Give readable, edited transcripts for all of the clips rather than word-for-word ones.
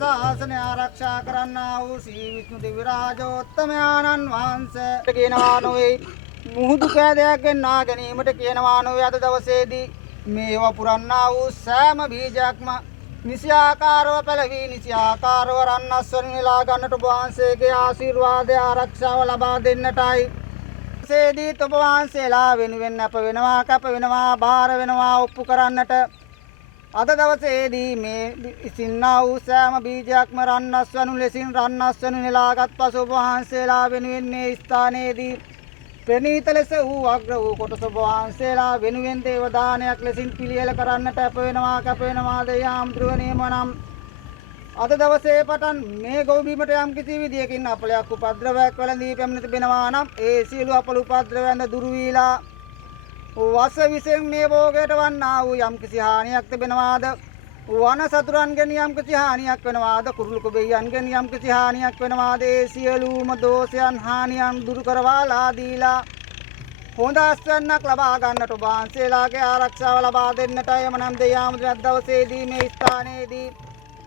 ශාසනය ආරක්ෂා කරන්නා වූ ශ්‍රී විෂ්ණු දිව්‍ය රාජෝත්තමයන්න් වහන්සේ කියනවා නොවේ. මුහුදු කෑදයක් ගෙන්නා ගැනීමට කියනවා නොවේ. අද දවසේදී මේවා පුරන්නා වූ සෑම බීජයක්ම නිසියාකාරව පැලවී නිසියාකාරව රන්නස්වලින් නෙලා ගන්නට ඔබ වහන්සේගේ ආශිර්වාදය ආරක්ෂාව ලබා දෙන්නටයි. සේදී ඔබ වහන්සේලා වෙනුවෙන් අප වෙනවා කැප වෙනවා බාර වෙනවා ඔප්පු කරන්නට අද දවසේදී මේ ඉසින්නා වූ සෑම බීජයක්ම රන්නස්වනු ලෙසින් රන්නස්වනු නෙලාගත් පසු ඔබ වහන්සේලා වෙනුවෙන් මේ ස්ථානයේදී ප්‍රණීත ලෙස වූ අග්‍ර වූ කොටස ඔබ වහන්සේලා වෙනුවෙන් දේව දානයක් ලෙසින් පිළියෙල කරන්නට අප වෙනවා කැප වෙනවා දෙයාම් ධ්‍රුවණේම නම් අද දවසේ පටන් මේ ගොවිබිමට යම් කිසි විදියකින් අපලයක් උපද්‍රවයක් වැළඳී පැමිණ තිබෙනවා නම් ඒ සියලු අපල උපද්‍රවයන්ද දුරු වීලා වස විසෙන් මේ භෝගයට වන්නා වූ යම් කිසි හානියක් තිබෙනවාද වන සතුරන්ගෙන් යම් කිසි හානියක් වෙනවාද කුරුළු කුබෙයන්ගෙන් යම් කිසි හානියක් වෙනවාද ඒ සියලුම දෝෂයන් හානියන් දුරු කරවාලා දීලා හොඳ අස්වැන්නක් ලබා ගන්නට ඔබ වහන්සේලාගේ ආරක්ෂාව ලබා දෙන්නටයි එමනම් දෙයාම දවසේදී මේ ස්ථානයේදී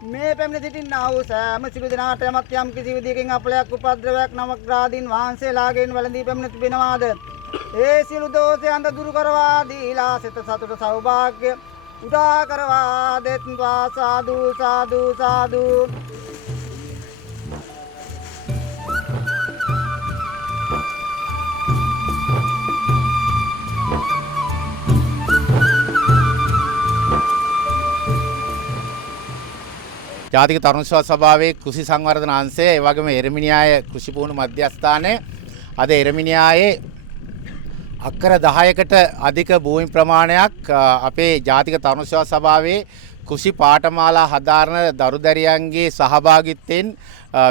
මේ පැමිණ සිටින්නා වූ සෑම සිළු දෙනාට යම් කිසි විදියකින් අපලයක් උපද්‍රවයක් නවග්‍රාදීන් වහන්සේලාගෙන් වැළඳී පැමිණ තිබෙනවාද ඒ සිළු දෝෂයන් දුරු කරවා දීලා සිත සතුට සෞභාග්‍ය උදා කරවා දෙත්වා සාදු සාදු සාදු. ජාතික තරුණ සේවා සභාවේ කෘෂි සංවර්ධන අංශය ඒ වගේම එරමිනියාය කෘෂි පුහුණු මධ්‍යස්ථානයේ අද එරමිනියායේ අක්කර 10කට අධික භූමි ප්‍රමාණයක් අපේ ජාතික තරුණ සේවා සභාවේ කෘෂි පාඨමාලා හදාරන දරුදැරියන්ගේ සහභාගීත්වයෙන්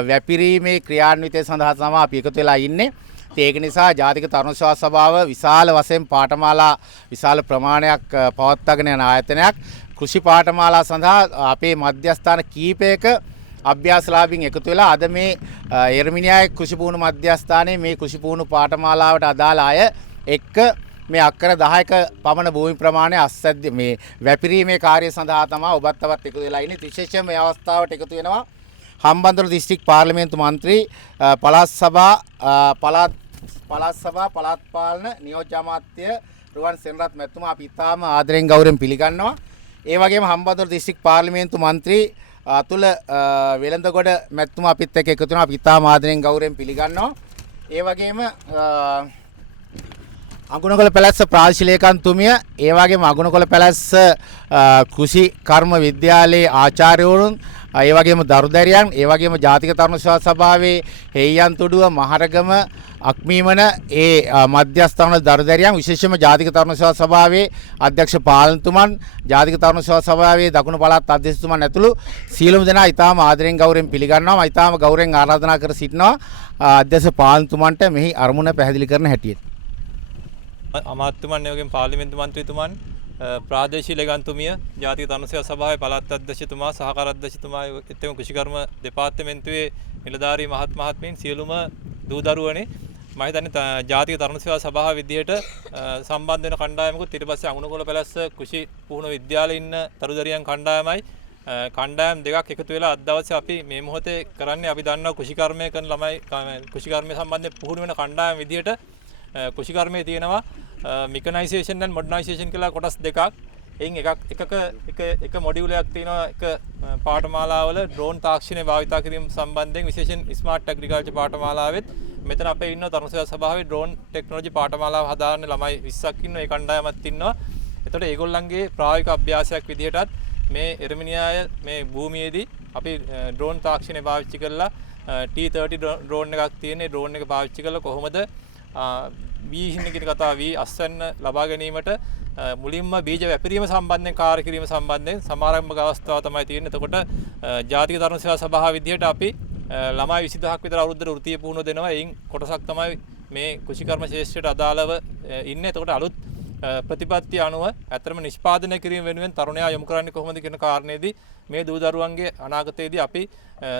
වැපිරීමේ ක්‍රියාන්විතය සඳහා තමයි අපි එකතු වෙලා ඉන්නේ. ඒක නිසා ජාතික තරුණ සේවා සභාව විශාල වශයෙන් පාඨමාලා විශාල ප්‍රමාණයක් පවත්වාගෙන යන ආයතනයක්. කෘෂි පාඨමාලා සඳහා අපේ මධ්‍යස්ථාන කීපයක අභ්‍යාසලාභීන් එකතු වෙලා අද මේ එරමිනියාය කෘෂි පුහුණු මධ්‍යස්ථානයේ මේ කෘෂි පුහුණු පාඨමාලාවට අදාළ අය එක්ක මේ අක්කර 10ක පමණ භූමි ප්‍රමාණය අස්සද්ද මේ වැපිරීමේ කාර්ය සඳහා තමයි ඔබත් තවත් එකතු වෙලා ඉන්නේ. විශේෂයෙන් මේ අවස්ථාවට එකතු වෙනවා හම්බන්තොට දිස්ත්‍රික් පාර්ලිමේන්තු මන්ත්‍රී පළාත් සභා පළාත් පාලන නියෝජ්‍ය අමාත්‍ය රුවන් සෙනරත් මැතිතුමා අපි ඉතාම ආදරෙන් ගෞරවයෙන් පිළිගන්නවා. ඒ වගේම හම්බන්තොට දිස්ත්‍රික් පාර්ලිමේන්තු මන්ත්‍රී අතුල වෙළඳගොඩ මැතිතුමා අපිත් එක්ක එකතු වෙනවා. අපි ඉතාම ආදරෙන් ගෞරවයෙන් පිළිගන්නවා. ඒ වගේම අගුණකොළ පැලැස්ස ප්‍රාදේශීය ලේකම්තුමිය ඒ වගේම අගුණකොළ පැලැස්ස කෘෂි කර්ම විද්‍යාලයේ ආචාර්යවරුන් ඒ වගේම දරුදැරියන් ඒ වගේම ජාතික තරුණ සේවා සභාවේ හේයන්තොඩුව මහරගම අක්මීමන ඒ මධ්‍යස්ථාන දරුදැරියන් විශේෂයෙන්ම ජාතික තරුණ සේවා සභාවේ අධ්‍යක්ෂ පාලනතුමන් ජාතික තරුණ සේවා සභාවේ දකුණු පළාත් අධ්‍යක්ෂතුමන් ඇතුළු සියලුම දෙනා ඊටාම ආදරෙන් ගෞරවයෙන් පිළිගන්නවා. මම ඊටාම ගෞරවයෙන් ආරාධනා කර සිටිනවා අධ්‍යක්ෂ පාලනතුමන්ට මෙහි අරමුණ පැහැදිලි කරන හැටියට. අමාත්‍යතුමන් වගේම පාර්ලිමේන්තු මන්ත්‍රීතුමන් ප්‍රාදේශීය ලේකම්තුමිය ජාතික තරුණ සේවා සභාවේ පළාත් අධ්‍යක්ෂතුමා සහකාර අධ්‍යක්ෂතුමා එතෙම කෘෂිකර්ම දෙපාර්තමේන්තුවේ නිලධාරී මහත්මීන් සියලුම දූ දරුවනේ මම හිතන්නේ ජාතික තරුණ සේවා සභාව විදියට සම්බන්ධ වෙන කණ්ඩායමකුත් ඊට පස්සේ අගුණකොළ පැලැස්ස කෘෂි පුහුණු විද්‍යාලයේ ඉන්න දරුදැරියන් කණ්ඩායමයි කණ්ඩායම් දෙකක් එකතු වෙලා අද දවසේ අපි මේ මොහොතේ කරන්නේ අපි දන්නවා කෘෂිකර්මය කරන ළමයි කෘෂිකර්මය සම්බන්ධයෙන් පුහුණු වෙන කණ්ඩායම් විදියට කෘෂිකර්මයේ තියෙනවා මිකනයිසේෂන් and මොඩර්නයිසේෂන් කියලා කොටස් දෙකක්. එයින් එක මොඩියුලයක් තියෙනවා එක පාඨමාලාවල ඩ්‍රෝන් තාක්ෂණය භාවිත කිරීම සම්බන්ධයෙන් විශේෂයෙන් ස්මාර්ට් ඇග්‍රිකල්චර් පාඨමාලාවෙත් මෙතන අපේ ඉන්න තරුණ සේවා සභාවේ ඩ්‍රෝන් ටෙක්නොලොජි පාඨමාලාව හදාරන ළමයි 20ක් ඉන්නවා. ඒ කණ්ඩායමත් ඉන්නවා. එතකොට ඒගොල්ලන්ගේ ප්‍රායෝගික අභ්‍යාසයක් විදිහටත් මේ එරමිනියාය මේ භූමියේදී අපි ඩ්‍රෝන් තාක්ෂණය පාවිච්චි කරලා T30 ඩ්‍රෝන් එකක් තියෙන. ඩ්‍රෝන් එක පාවිච්චි කරලා කොහොමද බීජින්න කියන කතාව වී අස්වැන්න ලබා ගැනීමට මුලින්ම බීජ වැපිරීම සම්බන්ධයෙන් කාර්ය කිරීම සම්බන්ධයෙන් සමාරම්භක අවස්ථාව තමයි තියෙන්නේ. එතකොට ජාතික තරුණ සේවා සභාව විදිහට අපි ළමයි 22ක් විතර අවුරුද්දට වෘත්තීය පුහුණුව දෙනවා. එයින් කොටසක් තමයි මේ කෘෂිකර්ම ශාස්ත්‍රයට අදාළව ඉන්නේ. එතකොට අලුත් ප්‍රතිපත්ති අනුව ඇත්තම නිෂ්පාදනය කිරීම වෙනුවෙන් තරුණයා යොමු කරන්නේ කොහොමද කියන කාරණේදී මේ දූ දරුවන්ගේ අනාගතයේදී අපි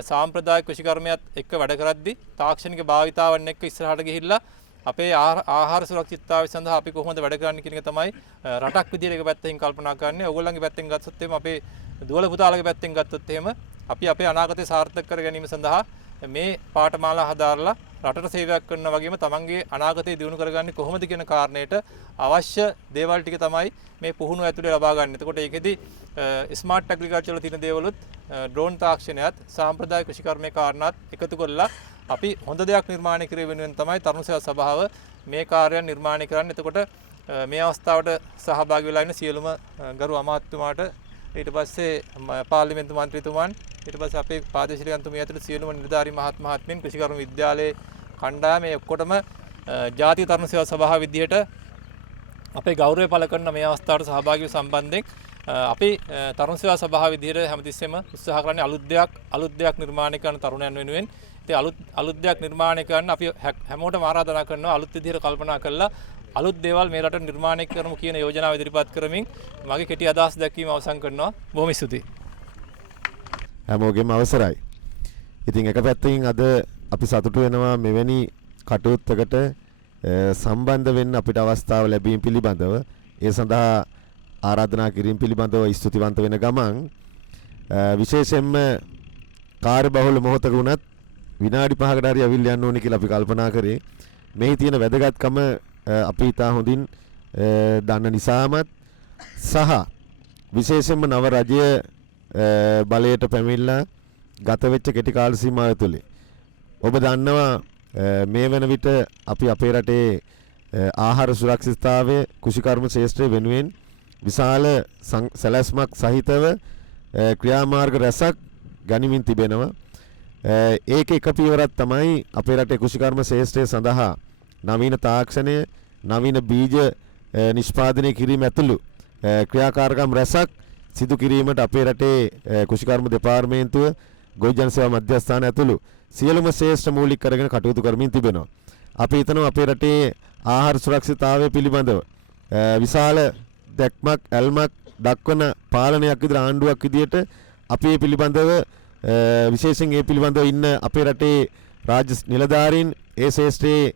සාම්ප්‍රදායික කෘෂිකර්මයක් එක්ක වැඩ කරද්දී තාක්ෂණික භාවිතාවන් එක්ක ඉස්සරහට ගිහිල්ලා අපේ ආහාර සුරක්ෂිතතාවය සඳහා අපි කොහොමද වැඩ කරන්නේ කියන එක තමයි රටක් විදියට එක පැත්තකින් කල්පනා කරන්නේ. ඕගොල්ලන්ගේ පැත්තෙන් ගත්තොත් එහෙම අපේ දුවල පුතාලගේ පැත්තෙන් ගත්තොත් එහෙම අපි අපේ අනාගතය සාර්ථක කර ගැනීම සඳහා මේ පාඨමාලා හදාරලා රටට සේවයක් කරනවා වගේම තමන්ගේ අනාගතය දියුණු කරගන්නේ කොහොමද කියන කාරණයට අවශ්‍ය දේවල් ටික තමයි මේ පුහුණුව ඇතුලේ ලබා ගන්න. එතකොට ඒකෙදි ස්මාර්ට් ඇග්‍රිකල්චර් වල තියෙන දේවලුත් ඩ්‍රෝන් තාක්ෂණයත් සාම්ප්‍රදායික කෘෂිකර්මයේ කාරණාත් එකතු කරලා අපි හොඳ දෙයක් නිර්මාණය කිරීම වෙනුවෙන් තමයි තරුණ සේවා සභාව මේ කාර්යයන් නිර්මාණය කරන්නේ. එතකොට මේ අවස්ථාවට සහභාගී වෙලා ඉන්න සියලුම ගරු අමාත්‍යතුමාට ඊට පස්සේ පාර්ලිමේන්තු මන්ත්‍රීතුමන් ඊට පස්සේ අපේ ප්‍රාදේශීය ලේකම්තුමිය ඇතුළු සියලුම නිලධාරී මහත්මීන් කෘෂිකර්ම විද්‍යාලයේ කණ්ඩායම මේ ඔක්කොටම ජාතික තරුණ සේවා සභාව විදියට අපේ ගෞරවය පළ කරන මේ අවස්ථාවට සහභාගී වීම සම්බන්ධයෙන් අපි තරුණ සේවා සභාව විදියට හැමතිස්සෙම උත්සාහ කරන්නේ අලුත් දෙයක් නිර්මාණය කරන තරුණයන් වෙනුවෙන්. ඉතින් අලුත් දෙයක් නිර්මාණය කරන්න අපි හැමෝටම ආරාධනා කරනවා අලුත් විදියට කල්පනා කරලා අලුත් දේවල් මේ රටට නිර්මාණය කරමු කියන යෝජනාව ඉදිරිපත් කරමින් මගේ කෙටි අදහස් දැක්වීම අවසන් කරනවා. බොහොම ස්තුතියි. හැමෝගෙම අවසරයි. ඉතින් එක පැත්තකින් අද අපි සතුටු වෙනවා මෙවැනි කටයුත්තකට සම්බන්ධ වෙන්න අපිට අවස්ථාව ලැබීම පිළිබඳව. ඒ සඳහා ආරාධනා කිරීම පිළිබඳව ස්තුතිවන්ත වෙන ගමන් විශේෂයෙන්ම කාර්යබහුල මොහොතක වුණත් විනාඩි 5කට හරි අවිල් යන්න ඕනේ කියලා අපි කල්පනා කරේ. මෙහි තියෙන වැදගත්කම අපි ඉතා හොඳින් දන්න නිසාමත් සහ විශේෂයෙන්ම නව රජය බලයට පැමිණලා ගත වෙච්ච කෙටි කාල සීමාව තුළේ ඔබ දන්නවා මේ වෙන විට අපි අපේ රටේ ආහාර සුරක්ෂිතතාවය කුෂිකර්ම ශාස්ත්‍රය වෙනුවෙන් විශාල සැලැස්මක් සහිතව ක්‍රියාමාර්ග රැසක් ගනිමින් තිබෙනවා. ඒක එක පියවරක් තමයි අපේ රටේ කුෂිකර්ම ශාස්ත්‍රය සඳහා නවීන තාක්ෂණය නවීන බීජ නිෂ්පාදනය කිරීම ඇතුළු ක්‍රියාකාරකම් රැසක් සිදු කිරීමට අපේ රටේ කුෂිකර්ම දෙපාර්තමේන්තුව ගොවි ජන සේවා මධ්‍යස්ථාන ඇතුළු සියලුම ශ්‍රේෂ්ඨ මූලික කරගෙන කටයුතු කරමින් තිබෙනවා. අපි හිතනවා අපේ රටේ ආහාර සුරක්ෂිතතාවය පිළිබඳව විශාල දැක්මක් ඇල්මක් දක්වන පාලනයක් විදිහට ආණ්ඩුවක් විදිහට අපි මේ පිළිබඳව විශේෂයෙන් ඒ පිළිබඳව ඉන්න අපේ රටේ රාජ්‍ය නිලධාරීන් ඒ ශ්‍රේෂ්ඨයේ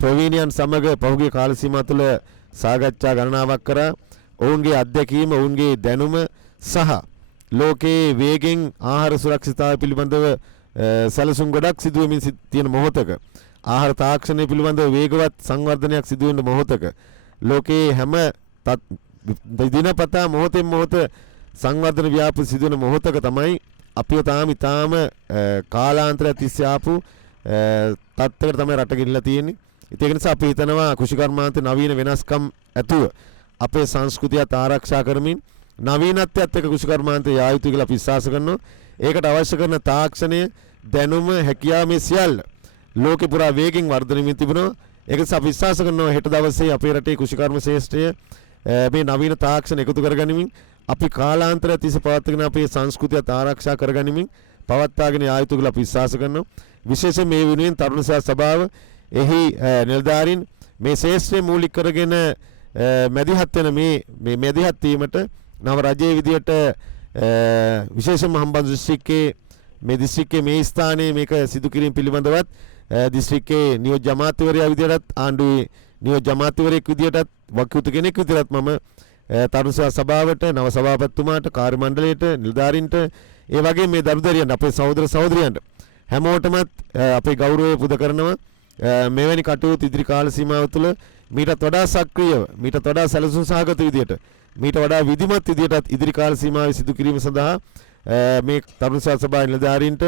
ප්‍රවීණයන් සමග පහුගිය කාල සීමාව තුළ සාකච්ඡා ගණනාවක් කරා. ඔවුන්ගේ අත්දැකීම ඔවුන්ගේ දැනුම සහ ලෝකයේ වේගෙන් ආහාර සුරක්ෂිතතාවය පිළිබඳව සැලසුම් ගොඩක් සිදු වෙමින් තියෙන මොහොතක ආහාර තාක්ෂණය පිළිබඳව වේගවත් සංවර්ධනයක් සිදු වෙන මොහොතක ලෝකයේ හැම දිනපතා මොහොතෙන් මොහොත සංවර්ධන ව්‍යාපෘති සිදු වෙන මොහොතක තමයි අපිව තාම කාලාන්තරය තිස්සේ ආපු තත්ත්වයකට තමයි රට ගෙනිලා තියෙන්නේ. ඒක නිසා අපි හිතනවා කෘෂිකර්මාන්තේ නවීන වෙනස්කම් ඇතුව අපේ සංස්කෘතියත් ආරක්ෂා කරමින් නවීනත්වයත් එක්ක කෘෂිකර්මාන්තේ යා යුතුයි කියලා අපි විශ්වාස කරනවා. ඒකට අවශ්‍ය කරන තාක්ෂණය දැනුම හැකියාව මේ සියල්ල ලෝකේ පුරා වේගෙන් වර්ධනය වෙමින් තිබෙනවා. ඒක නිසා අපි විශ්වාස කරනවා හෙට දවසේ අපේ රටේ කෘෂිකර්ම ශාස්ත්‍රය මේ නවීන තාක්ෂණ එකතු කරගනිමින් අපි කාලාන්තරය තිස්සේ පවත්වාගෙන අපේ සංස්කෘතියත් ආරක්ෂා කරගනිමින් පවත්වාගෙන යා යුතුයි කියලා අපි විශ්වාස කරනවා. විශේෂයෙන් මේ වෙනුවෙන් තරුණ සේවා සභාව එහි නිලධාරීන් මේ ශාස්ත්‍රය මූලික කරගෙන මැදිහත් වෙන මේ මැදිහත් වීමට නව රජයේ විදියට විශේෂයෙන්ම හම්බන්තොට දිස්ත්‍රික්කයේ මේ ස්ථානයේ මේක සිදු කිරීම පිළිබඳවත් දිස්ත්‍රික්කයේ නියෝජ්‍ය අමාත්‍යවරයා විදියටත් ආණ්ඩුවේ නියෝජ්‍ය අමාත්‍යවරයෙක් විදියටත් වක්කෘති කෙනෙක් විදියටත් මම තරුණ සේවා සභාවට නව සභාපතිතුමාට කාර්ය මණ්ඩලයට නිලධාරීන්ට ඒ වගේම මේ දරුදරියන්ට අපේ සහෝදර සහෝදරියන්ට හැමෝටමත් අපේ ගෞරවය පුද කරනවා. මෙවැනි කටයුතු ඉදිරි කාල සීමාව තුළ මීටත් වඩා සක්‍රියව මීටත් වඩා සැලසුම් සහගත විදියට මීට වඩා විධිමත් විදියටත් ඉදිරි කාල සීමාවේ සිදු කිරීම සඳහා මේ තරුණ සේවා සභාවේ නිලධාරීන්ට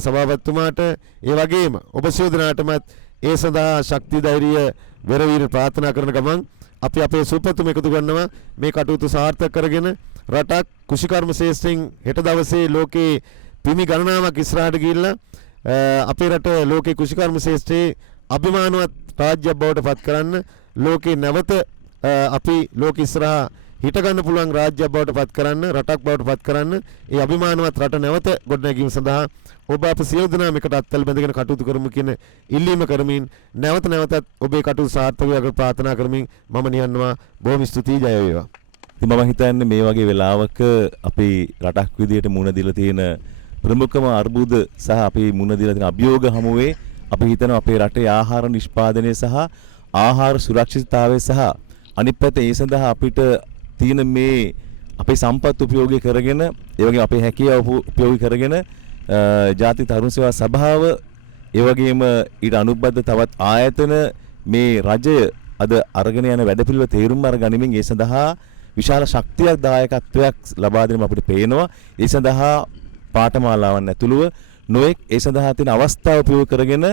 සභාපතිතුමාට ඒ වගේම ඔබ සියලු දෙනාටමත් ඒ සඳහා ශක්තිය ධෛර්යය වෙරවීර ප්‍රාර්ථනා කරන ගමන් අපි අපේ සුපතුම එකතු කරනවා මේ කටයුතු සාර්ථක කරගෙන රටක් කුෂිකර්ම ශාස්ත්‍රයෙන් හෙට දවසේ ලෝකේ පිමි ගණනාවක් ඉස්සරහට ගිහිල්ලා අපේ රට ලෝකේ කුෂිකර්ම ශාස්ත්‍රයේ අභිමානවත් රාජ්‍යයක් බවට පත් කරන්න ලෝකේ නැවත අපි ලෝක ඉස්සරහා හිට ගන්න පුළුවන් රාජ්‍යයක් බවට පත් කරන්න රටක් බවට පත් කරන්න ඒ අභිමානවත් රට නැවත ගොඩනැගීම සඳහා ඔබ අප සියලු දෙනාම එකට අත්වල බැඳගෙන කටයුතු කරමු කියන ඉල්ලීම කරමින් නැවතත් ඔබේ කටයුතු සාර්ථක වේවා ප්‍රාර්ථනා කරමින් මම නියන්නවා. බොහොම ස්තුතියි. ජය වේවා. ඉතින් මම හිතන්නේ මේ වගේ වෙලාවක අපි රටක් විදියට මුණ දීලා තියෙන ප්‍රමුඛම අර්බුද සහ අපි මුණ දීලා තියෙන අභියෝග හමුවේ අපි හිතනවා අපේ රටේ ආහාර නිෂ්පාදනය සහ ආහාර සුරක්ෂිතතාවය සහ අනිත් පැත්තේ ඒ සඳහා අපිට තියෙන මේ අපේ සම්පත් උපයෝගී කරගෙන ඒ වගේම අපේ හැකියාව උපයෝගී කරගෙන ජාතික තරුණ සේවා සභාව ඒ වගේම ඊට අනුබද්ධ තවත් ආයතන මේ රජය අද අරගෙන යන වැඩපිළිවෙල තේරුම් අරගනිමින් ඒ සඳහා විශාල ශක්තියක් දායකත්වයක් ලබා දෙනම අපිට පේනවා. ඒ සඳහා පාඨමාලාවන් ඇතුළුව නොඑක් ඒ සඳහා තියෙන අවස්ථාව උපයෝග කරගෙන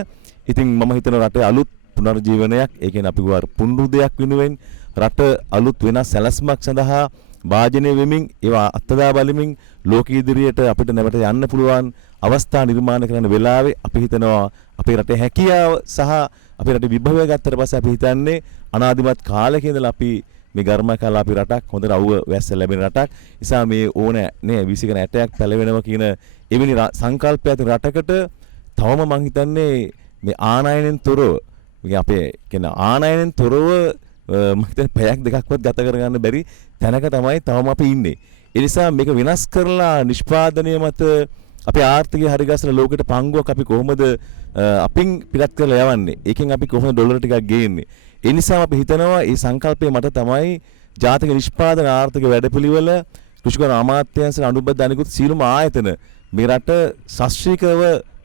ඉතින් මම හිතනවා රටේ අලුත් පුනර්ජීවනයක් ඒ කියන්නේ අපි ගුවර පුනරුදයක් වෙනුවෙන් රට අලුත් වෙනස් සැලැස්මක් සඳහා වාජනය වෙමින් ඒවා අත්දැක බලමින් ලෝක ඉදිරියට අපිට නැවත යන්න පුළුවන් අවස්ථා නිර්මාණය කරන වෙලාවේ අපි හිතනවා අපේ රටේ හැකියාව සහ අපේ රටේ විභවය ගත්තට පස්සේ අපි හිතන්නේ අනාදිමත් කාලයක ඉඳලා අපි මේ ගර්ම කාල අපි රටක් හොඳට අවුව වැස්ස ලැබෙන රටක් නිසා මේ ඕන නේ විසිකන ඇටයක් පැලවෙනවා කියන එවැනි සංකල්පයක් රටකට තවම මං හිතන්නේ මේ ආනයනෙන් තොරව මේ අපේ කියන ආනයනෙන් තොරව මම හිතන්නේ පැයක් දෙකක්වත් ගත කරගන්න බැරි තැනක තමයි තවම අපි ඉන්නේ. ඒ නිසා මේක වෙනස් කරලා නිෂ්පාදනය මත අපේ ආර්ථිකය හරි ගස්සලා ලෝකෙට පංගුවක් අපි කොහොමද අපින් පිටත් කරලා යවන්නේ? ඒකෙන් අපි කොහොමද ඩොලර් ටිකක් ගේන්නේ? ඒ නිසා අපි හිතනවා මේ සංකල්පය මත තමයි ජාතික නිෂ්පාදන ආර්ථික වැඩපිළිවෙල කෘෂිකර්ම අමාත්‍යාංශයට අනුබද්ධ අනිකුත් සීලම ආයතන මේ රට ශාස්ත්‍රීයව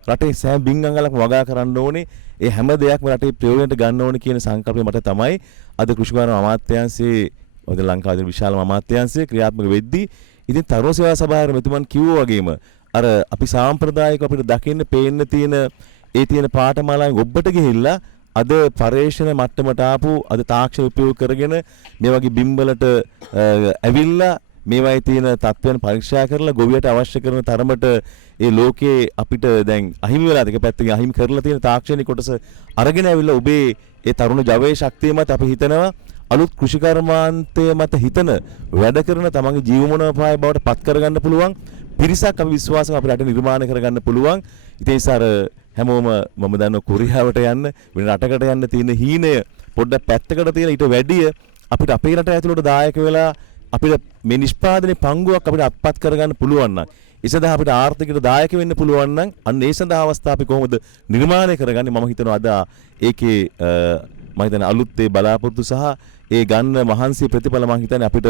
රටේ සෑම බින්ගංගලක්ම වගා කරන්න ඕනේ. ඒ හැම දෙයක්ම රටේ ප්‍රයෝජනට ගන්න ඕනේ කියන සංකල්පය මත තමයි අද කෘෂිකර්ම අමාත්‍යාංශයේ ඔද ලංකාවේ විශාලම අමාත්‍යාංශය ක්‍රියාත්මක වෙද්දී ඉතින් තරුණ සේවා සභාවේ මෙතුමන් කිව්වා වගේම අර අපි සාම්ප්‍රදායික අපිට දකින්න පේන්න තියෙන ඒ තියෙන පාඨමාලාවෙන් ඔබට ගිහිල්ලා අද පරේක්ෂණ මට්ටමට ආපු අද තාක්ෂණ උපයෝග කරගෙන මේ වගේ බිම්වලට ඇවිල්ලා මේවායේ තියෙන තත්ත්වයන් පරීක්ෂා කරලා ගොවියට අවශ්‍ය කරන තරමට ඒ ලෝකයේ අපිට දැන් අහිමි වෙලා දෙක පැත්තකින් අහිමි කරලා තියෙන තාක්ෂණික කොටස අරගෙන ඇවිල්ලා ඔබේ ඒ තරුණ ජවයේ ශක්තිය මත අපි හිතනවා අලුත් කෘෂිකර්මාන්තය මත හිතන වැඩ කරන තමන්ගේ ජීවමනෝපාය බවට පත් කරගන්න පුළුවන් පිරිසක් අපි විශ්වාසව අපේ රට නිර්මාණය කරගන්න පුළුවන්. ඉතින් සාර හැමෝම මම දන්නවා කොරියාවට යන්න වෙන රටකට යන්න තියෙන හීනය පොඩ්ඩක් පැත්තකට තියලා ඊට වැඩිය අපිට අපේ රට ඇතුළට දායක වෙලා අපිට මේ නිෂ්පාදනයේ පංගුවක් අපිට අත්පත් කරගන්න පුළුවන් නම් ඒ සඳහා අපිට ආර්ථිකයට දායක වෙන්න පුළුවන් නම් අන්න ඒ සඳහා අවස්ථා අපි කොහොමද නිර්මාණය කරගන්නේ මම හිතනවා අද ඒකේ මම හිතන්නේ අලුත් ඒ බලාපොරොත්තු සහ ඒ ගන්න මහන්සි ප්‍රතිඵල මම හිතන්නේ අපිට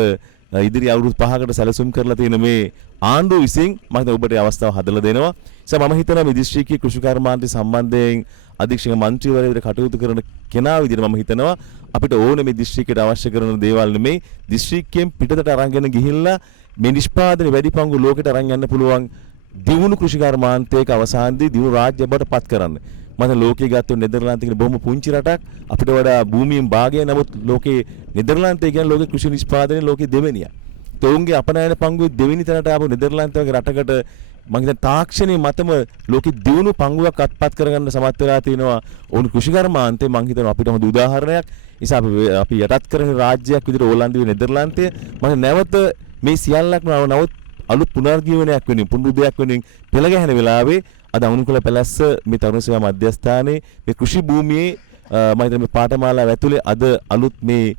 ඉදිරි අවුරුදු 5කට සැලසුම් කරලා තියෙන මේ ආණ්ඩුව විසින් මම හිතන්නේ ඔබට අවස්ථාව හදලා දෙනවා. ඒ මම හිතනවා මේ දිස්ත්‍රික්කීය කෘෂිකර්මාන්තය සම්බන්ධයෙන් අධීක්ෂක මන්ත්‍රීවරයෙකුට කටයුතු කරන කෙනා විදිහට මම හිතනවා අපිට ඕනේ මේ දිස්ත්‍රික්කයට අවශ්‍ය කරන දේවල් නෙමෙයි දිස්ත්‍රික්කයෙන් පිටතට අරන්ගෙන ගිහිල්ලා මේ නිෂ්පාදනයේ වැඩි පංගු ලෝකෙට අරන් යන්න පුළුවන් දියුණු කෘෂිකර්මාන්තයක අවසානයේදී දියුණු රාජ්‍ය බවට පත් කරන්න. මම ලෝකයේ ගත්තොත් නෙදර්ලන්තය කියන බොහොම පුංචි රටක් අපිට වඩා භූමියෙන් භාගය නමුත් ලෝකයේ නෙදර්ලන්තය කියන්නේ ලෝකේ කෘෂි නිෂ්පාදනයේ ලෝකයේ දෙවෙනිය. තෝන්ගේ අපනයන පංගුවේ දෙවෙනි තැනට ආපු නෙදර්ලන්තය වගේ රටකට මම හිතන තාක්ෂණයේ මතම ලෝකෙ දියුණු පංගුවක් අත්පත් කරගන්න සමත් වෙලා තිනවා ඕනි කෘෂිකර්මාන්තේ මම හිතනවා අපිට හොඳ උදාහරණයක්. නිසා අපි යටත් කරන රාජ්‍යයක් විදිහට ඕලන්දුවේ නෙදර්ලන්තය මම නැවත මේ සියල්ලක්ම නවත් අලුත් පුනර්ජීවනයක් වෙනින් පුනරුදයක් වෙනින් පෙළ ගැහෙන වෙලාවේ අද අනුකූල පැලැස්ස මේ තරුණ සේවා මධ්‍යස්ථානයේ මේ කෘෂි භූමියේ මම හිතන්නේ මේ පාඨමාලාව ඇතුලේ අද අලුත් මේ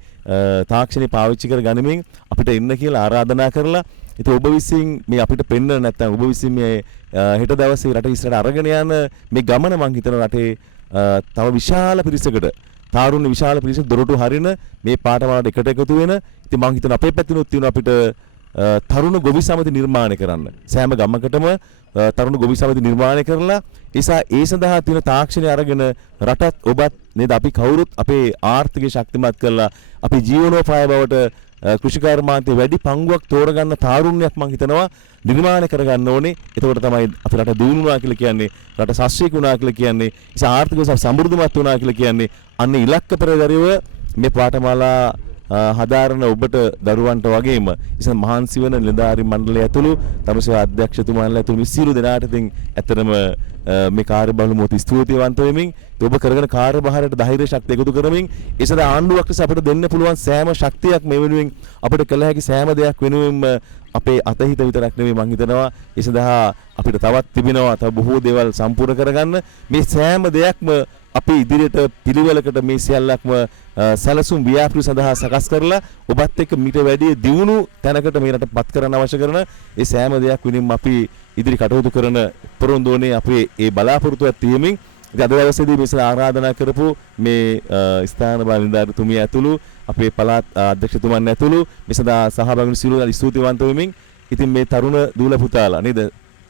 තාක්ෂණي පාවිච්චි කර ගනිමින් අපිට එන්න කියලා ආරාධනා කරලා ඉතින් ඔබ විසින් මේ අපිට පෙන්න නැත්නම් ඔබ විසින් මේ හෙට දවසේ රට ඉස්සරහට අරගෙන යන මේ ගමන මම හිතනවා රටේ තව විශාල පිරිසකට තාරුණ්‍ය විශාල පිරිසකට දොරටු හරින මේ පාඨමාලාවට එකට එකතු වෙන ඉතින් මම හිතනවා අපේ පැත්තෙනුත් තියෙනවා අපිට තරුණ ගොවි සමිති නිර්මාණය කරන්න. සෑම ගමකටම තරුණ ගොවි සමිති නිර්මාණය කරලා ඒ සඳහා තියෙන තාක්ෂණය අරගෙන රටත් ඔබත් නේද අපි කවුරුත් අපේ ආර්ථිකය ශක්තිමත් කරලා අපි ජීවනෝපාය බවට කෘෂිකර්මාන්තයේ වැඩි පංගුවක් තෝරගන්න තාරුණ්‍යයක් මම හිතනවා නිර්මාණය කරගන්න ඕනේ. එතකොට තමයි අපි රට දියුණුවා කියලා කියන්නේ රට ශාස්ත්‍රීය වුණා කියලා කියන්නේ ඒ ආර්ථිකව සමෘද්ධිමත් වුණා කියලා කියන්නේ අන්න ඉලක්ක පෙරදරිව මේ පාඨමාලා හදාරන ඔබට දරුවන්ට වගේම ඉතින් මහන්සි වෙන නිලධාරි මණ්ඩලය ඇතුළු තමුසේ අධ්‍යක්ෂතුමාලා ඇතුළු මේ සියලු දෙනාට ඉතින් ඇත්තටම මේ කාර්යබහුල මොහොත ස්තුතිවන්ත වෙමින් ඔබ කරගෙන කාර්යභාරයට ධෛර්ය ශක්තිය එකතු කරමින් ඒ සඳහා ආණ්ඩුවක් ලෙස අපිට දෙන්න පුළුවන් සෑම ශක්තියක් මේ වෙනුවෙන් අපිට කළ හැකි සෑම දෙයක් වෙනුවෙන්ම අපේ අතහිත විතරක් නෙමෙයි මම හිතනවා ඒ සඳහා අපිට තවත් තිබෙනවා තව බොහෝ දේවල් සම්පූර්ණ කරගන්න මේ සෑම දෙයක්ම අපි ඉදිරියට පිළිවෙලකට මේ සියල්ලක්ම සැලසුම් ව්‍යාපෘති සඳහා සකස් කරලා ඔබත් එක්ක මීට වැඩි දියුණු තැනකට මේ රට පත් කරන්න අවශ්‍ය කරන ඒ සෑම දෙයක් වෙනින් අපි ඉදිරි කටයුතු කරන පොරොන්දුනේ අපේ ඒ බලාපොරොත්තුවක් තියෙමින් අද දවසේදී මෙසල ආරාධනා කරපු මේ ස්ථාන බලනිදාතුමිය ඇතුළු අපේ පළාත් අධ්‍යක්ෂතුමන් ඇතුළු මේ සඳහා සහභාගී වුණු සියලු ස්තුතිවන්ත වෙමින් ඉතින් මේ තරුණ දූල පුතාලා නේද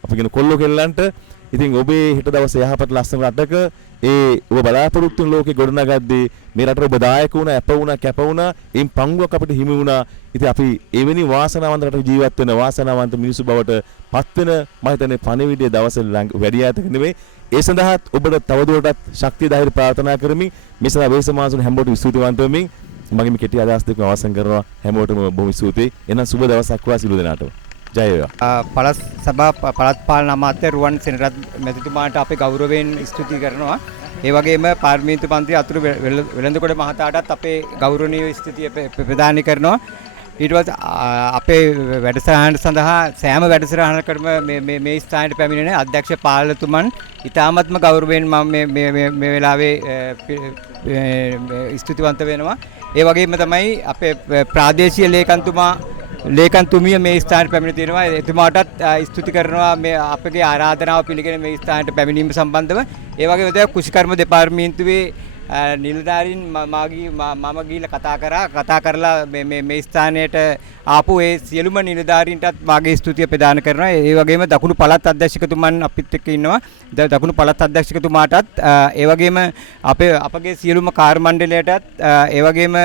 අපි කියන කොල්ලෝ කෙල්ලන්ට ඉතින් ඔබේ හෙට දවසේ යහපත් ලස්සන රටක ඔබ බලාපොරොත්තු වෙන ලෝකේ ගොඩනගද්දී මේ රටට ඔබ දායක වුණා, අප වුණා, කැප වුණා, එයින් පංගුවක් අපිට හිමි වුණා. ඉතින් අපි එවැනි වාසනාවන්ත රටක ජීවත් වෙන වාසනාවන්ත මිනිසු බවට පත් වෙන මම හිතන්නේ පණිවිඩය දවසේ වැඩි ඈතක නෙවෙයි. ඒ සඳහාත් ඔබට තවදුරටත් ශක්තිය ධෛර්ය ප්‍රාර්ථනා කරමින් මේ සඳහා වේසමාසුන් හැමෝටම ස්තුතිවන්ත වෙමින් මගේ මේ කෙටි අදහස් දෙකම අවසන් කරනවා. හැමෝටම බොහොම ස්තුතියි. එහෙනම් සුබ දවසක් වේවා සියලු දෙනාටම. ජය වේවා. පළාත් සභා පළාත් පාලන අමාත්‍ය රුවන් සෙනරත් මැතිතුමාට අපි ගෞරවයෙන් ස්තුති කරනවා. ඒ වගේම පාර්ලිමේන්තු මන්ත්‍රී අතුරු වෙළඳපොළ මහතාටත් අපේ ගෞරවනීය ස්තුතිය ප්‍රදාන කරනවා. ඊට පස්සේ අපේ වැඩසටහන සඳහා සෑම වැඩසටහනකටම මේ ස්ථානයට පැමිණෙන අධ්‍යක්ෂ පාලතුමන් ඉතාමත්ම ගෞරවයෙන් මම මේ වෙලාවේ ස්තුතිවන්ත වෙනවා. ඒ වගේම තමයි අපේ ප්‍රාදේශීය ලේකම්තුමිය මේ ස්ථානයට පැමිණ තියෙනවා. එතුමාටත් ස්තුති කරනවා මේ අපගේ ආරාධනාව පිළිගෙන මේ ස්ථානයට පැමිණීම සම්බන්ධව. ඒ වගේම තමයි කුෂිකර්ම දෙපාර්තමේන්තුවේ නිලධාරීන් මම ගිහිල්ලා කතා කරලා මේ ස්ථානයට ආපු ඒ සියලුම නිලධාරීන්ටත් මාගේ ස්තුතිය ප්‍රදාන කරනවා. ඒ වගේම දකුණු පළාත් අධ්‍යක්ෂකතුමන් අපිත් එක්ක ඉන්නවා. දකුණු පළාත් අධ්‍යක්ෂකතුමාටත් ඒ වගේම අපගේ සියලුම කාර්ය මණ්ඩලයටත් ඒ වගේම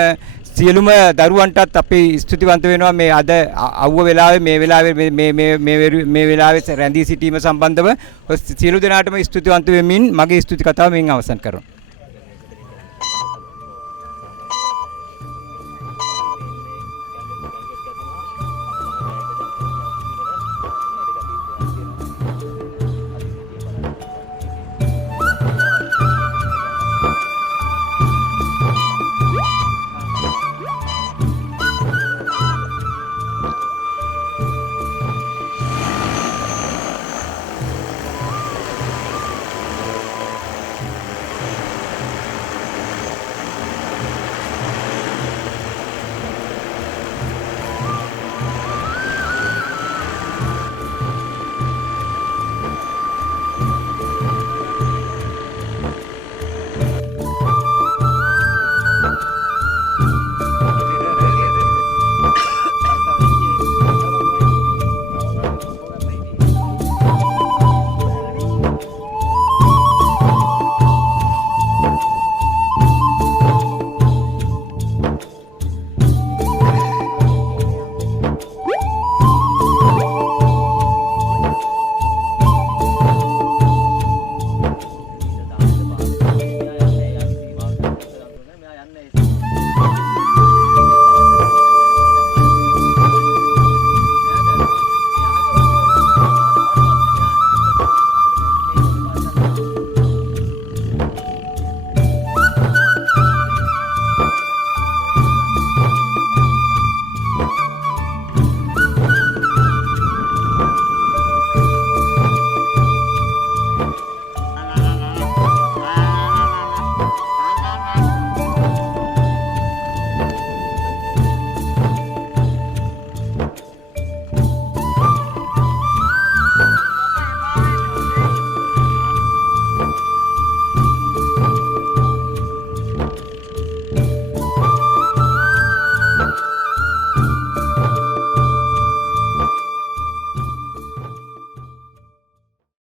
සියලුම දරුවන්ටත් අපි ස්තුතිවන්ත වෙනවා මේ අද අවුව වෙලාවේ මේ වෙලාවේ රැඳී සිටීම සම්බන්ධව සියලු දෙනාටම ස්තුතිවන්ත වෙමින් මගේ ස්තුති කතාව මෙන් අවසන් කරනවා.